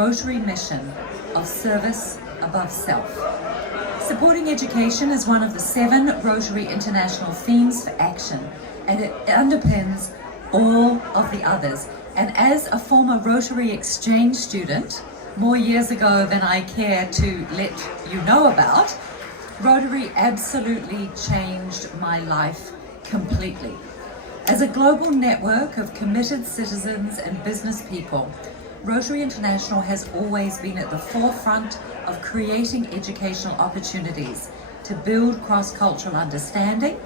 Rotary mission of service above self. Supporting education is one of the 7 Rotary International themes for action, and it underpins all of the others. And as a former Rotary exchange student, more years ago than I care to let you know about, Rotary absolutely changed my life completely. As a global network of committed citizens and business people, Rotary International has always been at the forefront of creating educational opportunities to build cross-cultural understanding,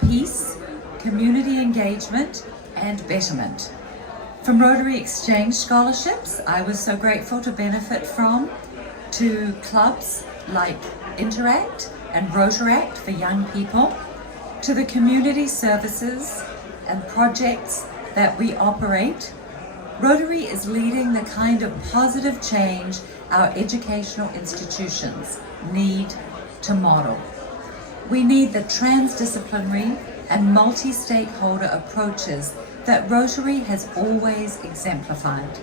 peace, community engagement, and betterment. From Rotary Exchange scholarships I was so grateful to benefit from, to clubs like Interact and Rotaract for young people, to the community services and projects that we operate, Rotary is leading the kind of positive change our educational institutions need to model. We need the transdisciplinary and multi-stakeholder approaches that Rotary has always exemplified,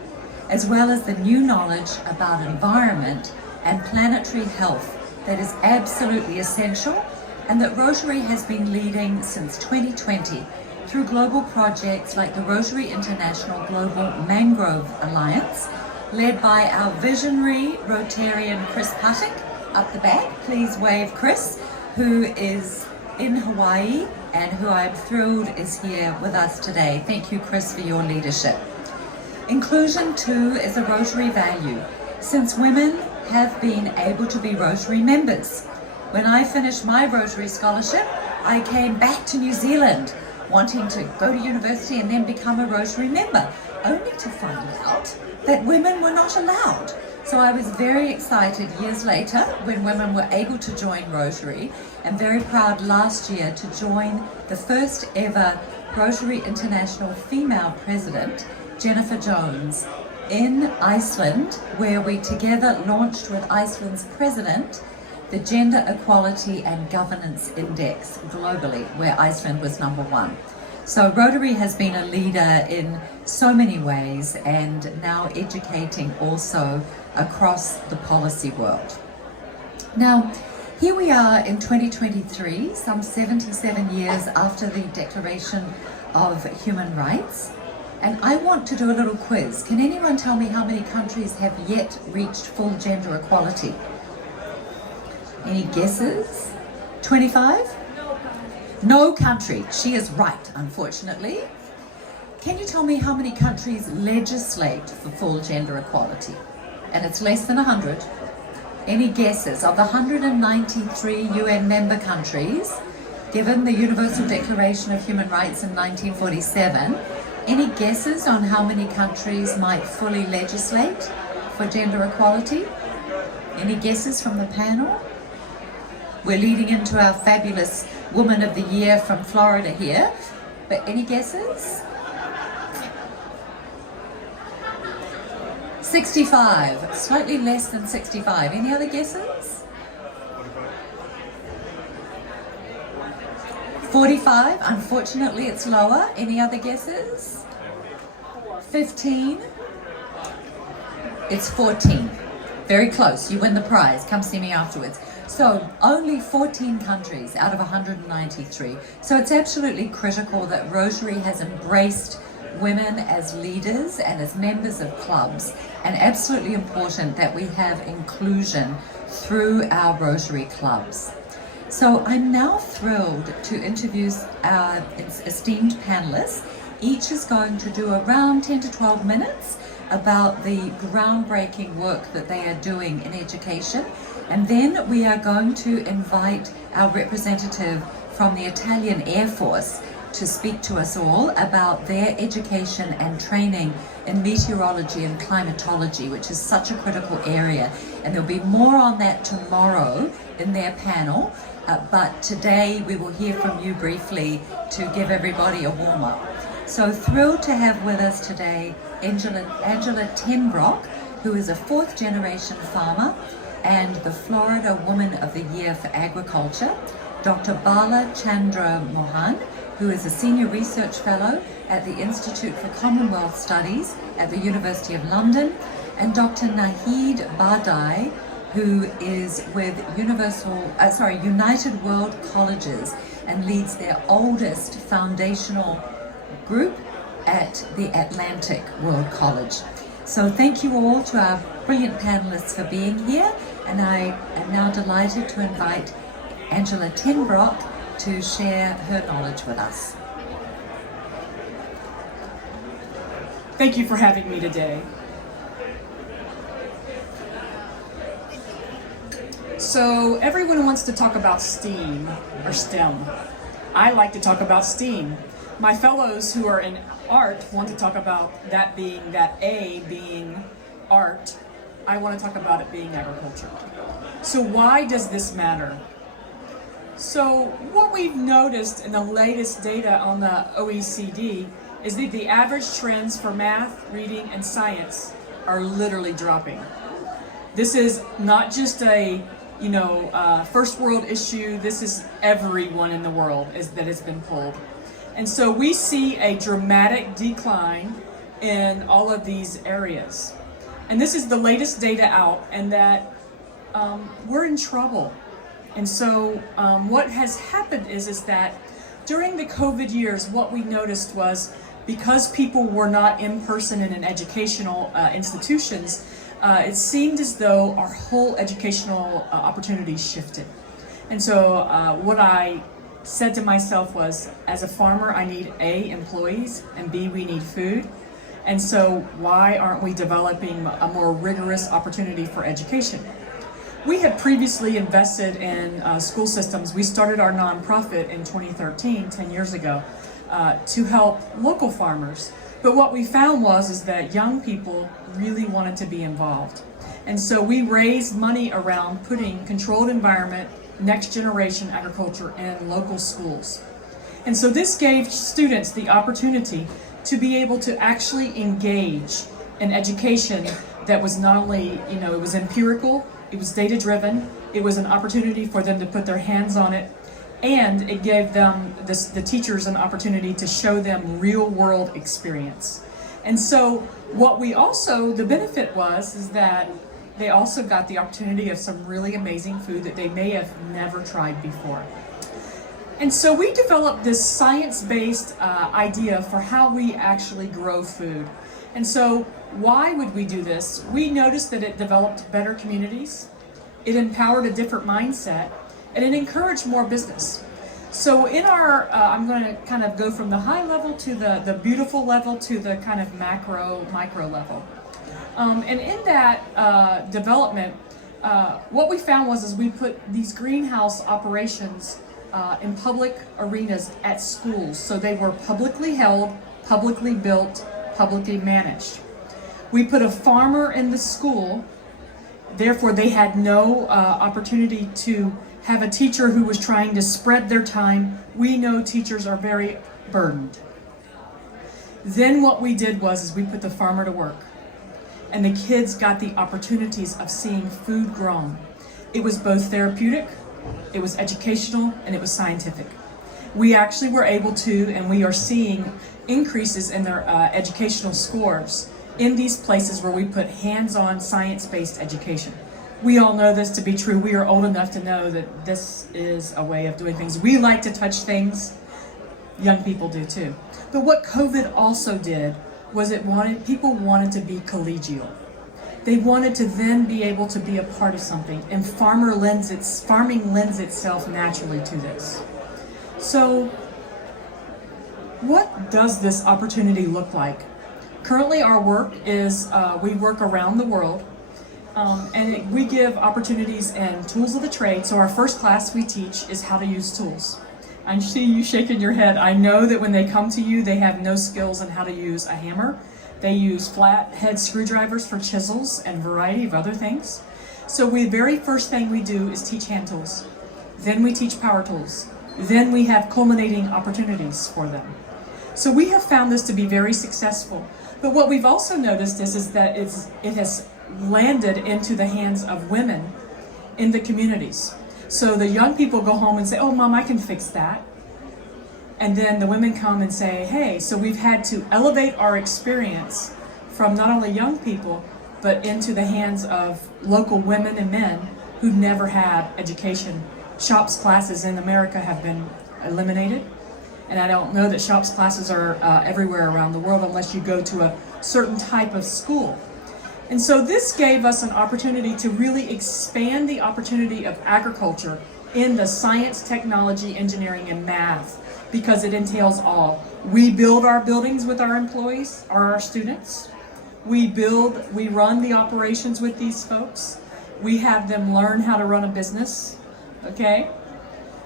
as well as the new knowledge about environment and planetary health that is absolutely essential, and that Rotary has been leading since 2020 through global projects like the Rotary International Global Mangrove Alliance, led by our visionary Rotarian Chris Puttick up the back. Please wave Chris, who is in Hawaii and who I'm thrilled is here with us today. Thank you, Chris, for your leadership. Inclusion too is a Rotary value, since women have been able to be Rotary members. When I finished my Rotary scholarship, I came back to New Zealand wanting to go to university and then become a Rotary member, only to find out that women were not allowed. So I was very excited years later when women were able to join Rotary, and very proud last year to join the first ever Rotary International female president, Jennifer Jones, in Iceland, where we together launched with Iceland's president the Gender Equality and Governance Index globally, where Iceland was #1. So Rotary has been a leader in so many ways, and now educating also across the policy world. Now, here we are in 2023, some 77 years after the Declaration of Human Rights, and I want to do a little quiz. Can anyone tell me how many countries have yet reached full gender equality? Any guesses? 25? No country. She is right, unfortunately. Can you tell me how many countries legislate for full gender equality? And it's less than 100. Any guesses? Of the 193 UN member countries, given the Universal Declaration of Human Rights in 1947, any guesses on how many countries might fully legislate for gender equality? Any guesses from the panel? We're leading into our fabulous Woman of the Year from Florida here, but any guesses? 65, slightly less than 65. Any other guesses? 45, unfortunately it's lower. Any other guesses? 15? It's 14. Very close, you win the prize. Come see me afterwards. So only 14 countries out of 193. So it's absolutely critical that Rotary has embraced women as leaders and as members of clubs, and absolutely important that we have inclusion through our Rotary clubs. So I'm now thrilled to introduce our esteemed panelists. Each is going to do around 10 to 12 minutes about the groundbreaking work that they are doing in education. And then we are going to invite our representative from the Italian Air Force to speak to us all about their education and training in meteorology and climatology, which is such a critical area. And there'll be more on that tomorrow in their panel. But today we will hear from you briefly to give everybody a warm-up. So thrilled to have with us today Angela Tenbrock, who is a 4th generation farmer and the Florida Woman of the Year for Agriculture, Dr. Bala Chandra Mohan, who is a Senior Research Fellow at the Institute for Commonwealth Studies at the University of London, and Dr. Nahid Bardai, who is with United World Colleges and leads their oldest foundational group at the Atlantic World College. So thank you all to our brilliant panelists for being here, and I am now delighted to invite Angela Tenbrock to share her knowledge with us. Thank you for having me today. So everyone wants to talk about STEAM or STEM. I like to talk about STEAM. My fellows who are in art want to talk about that being art. I want to talk about it being agriculture. So why does this matter? So what we've noticed in the latest data on the OECD is that the average trends for math, reading, and science are literally dropping. This is not just a first world issue. This is everyone in the world that has been pulled. And so we see a dramatic decline in all of these areas. And this is the latest data out, and that we're in trouble. And so what has happened is that during the COVID years, what we noticed was, because people were not in person in an educational institutions, it seemed as though our whole educational opportunities shifted. And so what I said to myself was, as a farmer, I need A, employees, and B, we need food. And so why aren't we developing a more rigorous opportunity for education? We had previously invested in school systems. We started our nonprofit in 2013, 10 years ago, to help local farmers. But what we found is that young people really wanted to be involved. And so we raised money around putting controlled environment, next generation agriculture in local schools. And so this gave students the opportunity to be able to actually engage in education that was not only, it was empirical, it was data-driven, it was an opportunity for them to put their hands on it, and it gave them, the teachers, an opportunity to show them real-world experience. And so what we also, the benefit is that they also got the opportunity of some really amazing food that they may have never tried before. And so we developed this science-based idea for how we actually grow food. And so why would we do this? We noticed that it developed better communities, it empowered a different mindset, and it encouraged more business. So in our, I'm going to kind of go from the high level to the beautiful level to the kind of micro level. And in that development, what we found is we put these greenhouse operations in public arenas at schools. So they were publicly held, publicly built, publicly managed. We put a farmer in the school, therefore they had no opportunity to have a teacher who was trying to spread their time. We know teachers are very burdened. Then what we did is we put the farmer to work, and the kids got the opportunities of seeing food grown. It was both therapeutic, it was educational, and it was scientific. We actually were able to, and we are seeing increases in their educational scores in these places where we put hands-on science-based education. We all know this to be true. We are old enough to know that this is a way of doing things. We like to touch things. Young people do too. But what COVID also did was people wanted to be collegial. They wanted to then be able to be a part of something, and farming lends itself naturally to this. So what does this opportunity look like? Currently our work is, we work around the world, and we give opportunities in tools of the trade. So our first class we teach is how to use tools. I see you shaking your head. I know that when they come to you, they have no skills in how to use a hammer. They use flat head screwdrivers for chisels and a variety of other things. So the very first thing we do is teach hand tools. Then we teach power tools. Then we have culminating opportunities for them. So we have found this to be very successful. But what we've also noticed is that it has landed into the hands of women in the communities. So the young people go home and say, "Oh, Mom, I can fix that." And then the women come and say, "Hey," so we've had to elevate our experience from not only young people, but into the hands of local women and men who never had education. Shops classes in America have been eliminated, and I don't know that shops classes are everywhere around the world unless you go to a certain type of school. And so this gave us an opportunity to really expand the opportunity of agriculture in the science, technology, engineering, and math, because it entails all. We build our buildings with our employees, or our students. We run the operations with these folks. We have them learn how to run a business, okay?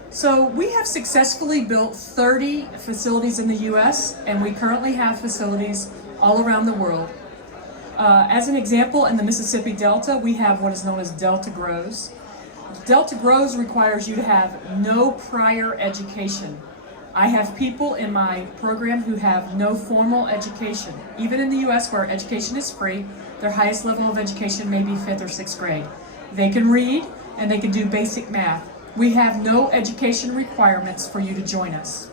So we have successfully built 30 facilities in the US, and we currently have facilities all around the world. As an example, in the Mississippi Delta, we have what is known as Delta Grows. Delta Grows requires you to have no prior education. I have people in my program who have no formal education. Even in the US, where education is free, their highest level of education may be 5th or 6th grade. They can read and they can do basic math. We have no education requirements for you to join us.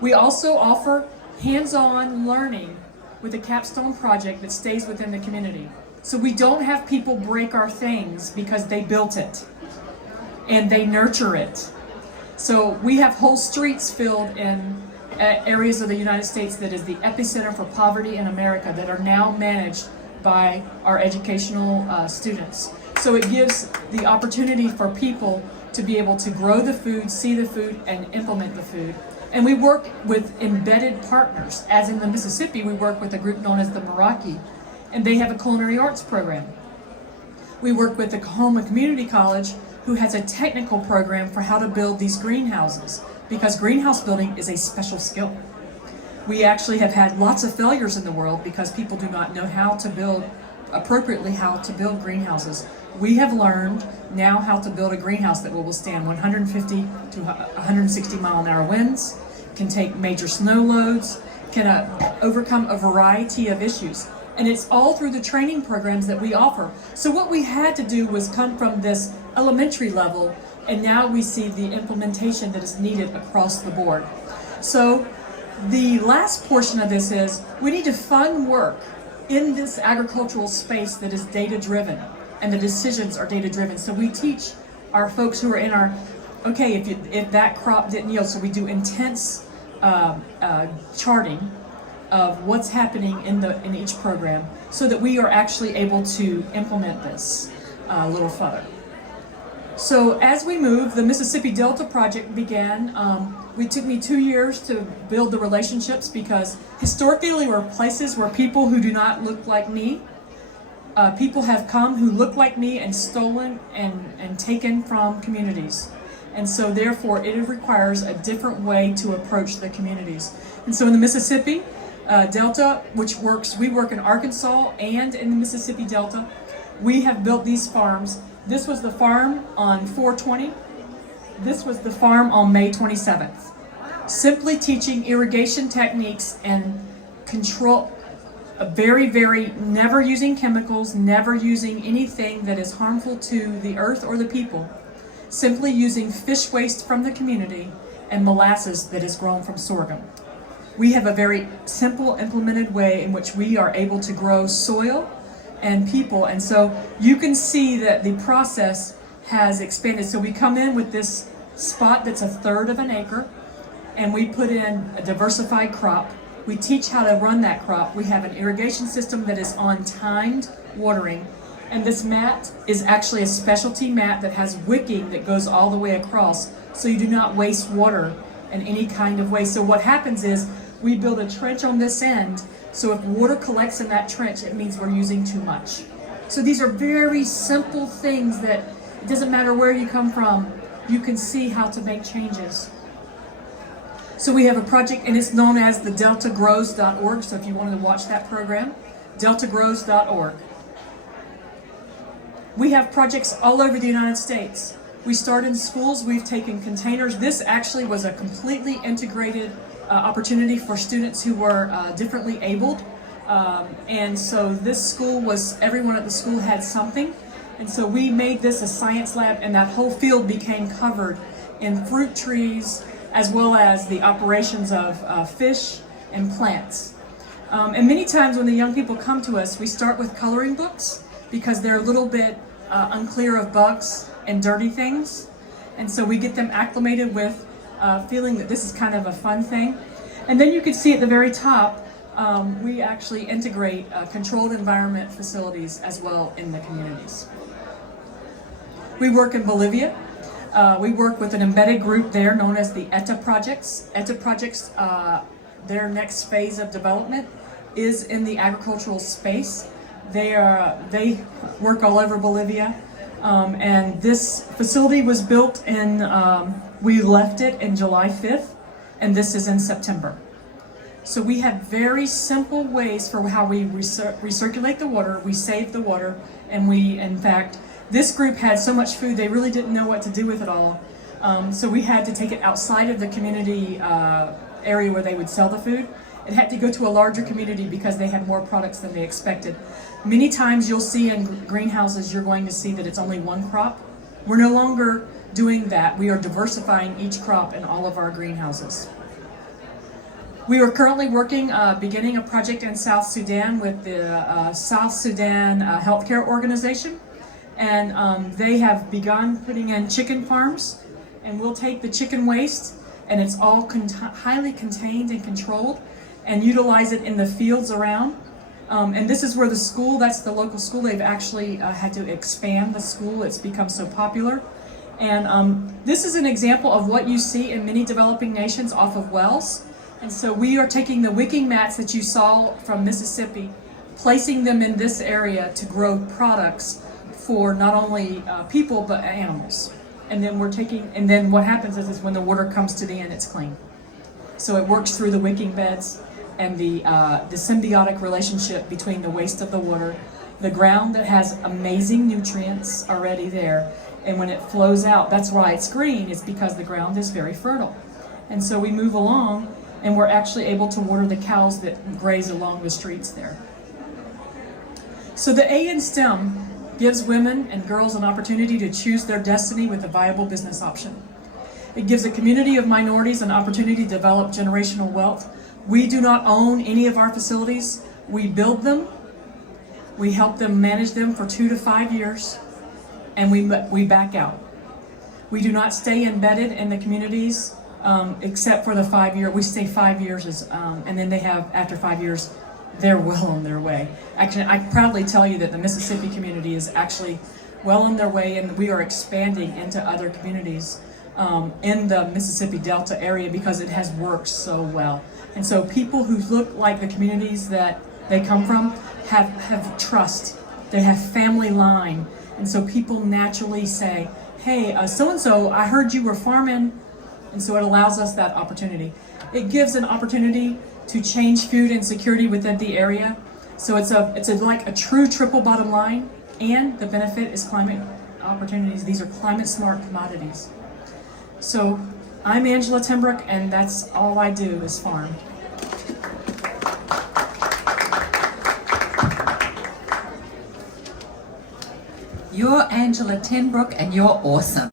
We also offer hands-on learning with a capstone project that stays within the community. So we don't have people break our things because they built it and they nurture it. So we have whole streets filled in areas of the United States that is the epicenter for poverty in America that are now managed by our educational students. So it gives the opportunity for people to be able to grow the food, see the food, and implement the food. And we work with embedded partners. As in the Mississippi, we work with a group known as the Meraki, and they have a culinary arts program. We work with the Kahoma Community College, who has a technical program for how to build these greenhouses, because greenhouse building is a special skill. We actually have had lots of failures in the world because people do not know how to build appropriately, how to build greenhouses. We have learned now how to build a greenhouse that will withstand 150 to 160 mile an hour winds, can take major snow loads, can overcome a variety of issues. And it's all through the training programs that we offer. So what we had to do was come from this elementary level, and now we see the implementation that is needed across the board. So the last portion of this is we need to fund work in this agricultural space that is data-driven, and the decisions are data-driven. So we teach our folks who are in our, okay, if that crop didn't yield, so we do intense charting of what's happening in each program, so that we are actually able to implement this a little further. So as we move, the Mississippi Delta project began. It took me 2 years to build the relationships, because historically there were places where people who do not look like me, people have come who look like me and stolen and taken from communities. And so therefore it requires a different way to approach the communities. And so in the Mississippi Delta, we work in Arkansas and in the Mississippi Delta, we have built these farms. This was the farm on 4/20. This was the farm on May 27th. Simply teaching irrigation techniques and control, never using chemicals, never using anything that is harmful to the earth or the people. Simply using fish waste from the community and molasses that is grown from sorghum. We have a very simple implemented way in which we are able to grow soil and people, and so you can see that the process has expanded. So we come in with this spot that's 1/3 of an acre, and we put in a diversified crop. We teach how to run that crop. We have an irrigation system that is on timed watering, and this mat is actually a specialty mat that has wicking that goes all the way across, so you do not waste water in any kind of way. So what happens is we build a trench on this end, so if water collects in that trench, it means we're using too much. So these are very simple things that it doesn't matter where you come from, you can see how to make changes. So we have a project, and it's known as the deltagrows.org, so if you wanted to watch that program, deltagrows.org. We have projects all over the United States. We start in schools, we've taken containers. This actually was a completely integrated opportunity for students who were differently abled. And so this school everyone at the school had something. And so we made this a science lab, and that whole field became covered in fruit trees, as well as the operations of fish and plants. And many times when the young people come to us, we start with coloring books because they're a little bit unclear of bugs and dirty things. And so we get them acclimated with feeling that this is kind of a fun thing. And then you can see at the very top, we actually integrate controlled environment facilities as well in the communities. We work in Bolivia. We work with an embedded group there known as the ETA projects. ETA projects, their next phase of development is in the agricultural space. They work all over Bolivia. And this facility was built we left it in July 5th, and this is in September. So we have very simple ways for how we recirculate the water, we save the water, and in fact, this group had so much food they really didn't know what to do with it all. So we had to take it outside of the community area where they would sell the food. It had to go to a larger community because they had more products than they expected. Many times you'll see in greenhouses, you're going to see that it's only one crop. We're no longer doing that. We are diversifying each crop in all of our greenhouses. We are currently beginning a project in South Sudan with the South Sudan Healthcare Organization. And they have begun putting in chicken farms. And we'll take the chicken waste, and it's all highly contained and controlled, and utilize it in the fields around. And this is where the school, that's the local school, they've actually had to expand the school. It's become so popular. And this is an example of what you see in many developing nations off of wells. And so we are taking the wicking mats that you saw from Mississippi, placing them in this area to grow products for not only people but animals. And then what happens is when the water comes to the end, it's clean. So it works through the wicking beds and the symbiotic relationship between the waste of the water, the ground that has amazing nutrients already there, and when it flows out, that's why it's green, it's because the ground is very fertile. And so we move along, and we're actually able to water the cows that graze along the streets there. So the A in STEM gives women and girls an opportunity to choose their destiny with a viable business option. It gives a community of minorities an opportunity to develop generational wealth. We do not own any of our facilities. We build them, we help them manage them for 2 to 5 years, and we back out. We do not stay embedded in the communities except for the 5 year. We stay 5 years, and then after 5 years, they're well on their way. Actually, I proudly tell you that the Mississippi community is actually well on their way, and we are expanding into other communities in the Mississippi Delta area because it has worked so well. And so people who look like the communities that they come from have trust. They have family line. And so people naturally say, hey, so-and-so, I heard you were farming. And so it allows us that opportunity. It gives an opportunity to change food insecurity within the area. So it's like a true triple bottom line, and the benefit is climate opportunities. These are climate smart commodities. So I'm Angela Timbrook, and that's all I do is farm. You're Angela Tenbrook, and you're awesome.